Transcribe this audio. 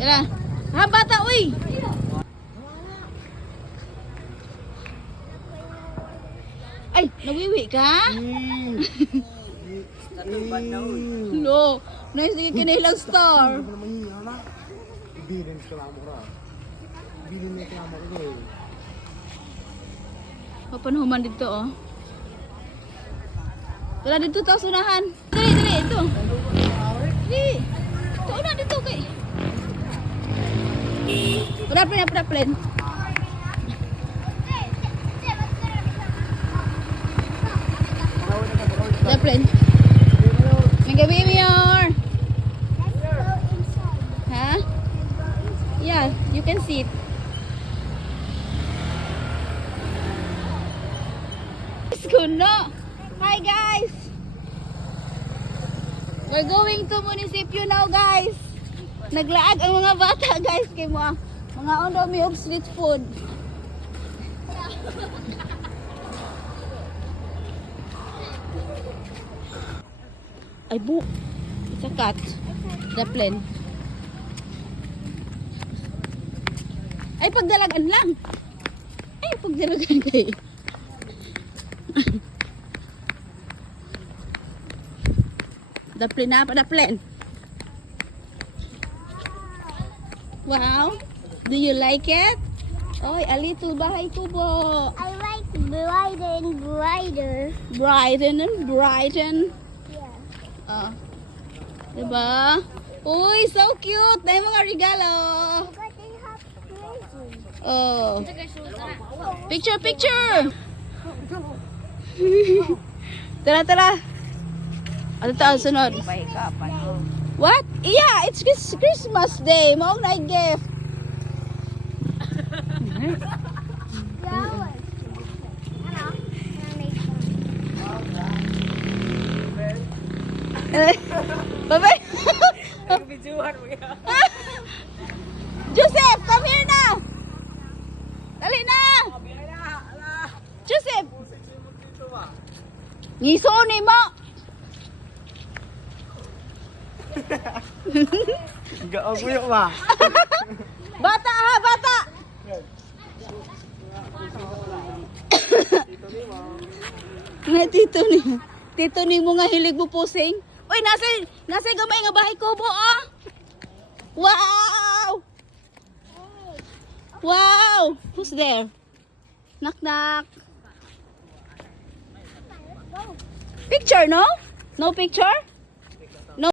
Tara. Ha, bata, uy! Ay, nawiwi ka? No. Nice na kinilang star. Bilin ka lang mo ra. Bilin na ka mo ko. Papanuman dito, oh. Tara dito tayo sunahan. Dali, dali, ito. Dali. Ito na dito, kay. Pera-pren. Pera-pren. Mega baby or. Huh? Yeah, you can sit. Kuno. Hi guys. We're going to munisipyo now, guys. Naglaag ang mga bata, guys, kay mga ondomi of street food. Ay, bu. It's a cat. The plane. Ay, pagdalagan lang. Ay, pagdalagan kayo. The plane na pa, the plane. Wow. Do you like it? Oy, a little bahay tubo. I like brighter and brighter. Brighten and brighten. Yeah. Oh. Diba? Uy, so cute. Na yung mga regalo. But they have presents. Oh. Picture. Tara. Ano taon sunod? What? Yeah, it's Christmas Day. Maong na gift. Flowers. Ano? Bye-bye. Joseph, come here na. Dali na. Joseph. Ngiso ni mo. Gaog mo yun ba? Bata ha, bata. Nga tito ni mo nga hilig mo pusing. Uy, nasa gamay nga bahay kubo, oh. Wow! Wow! Who's there? Knock. Picture, no? No picture?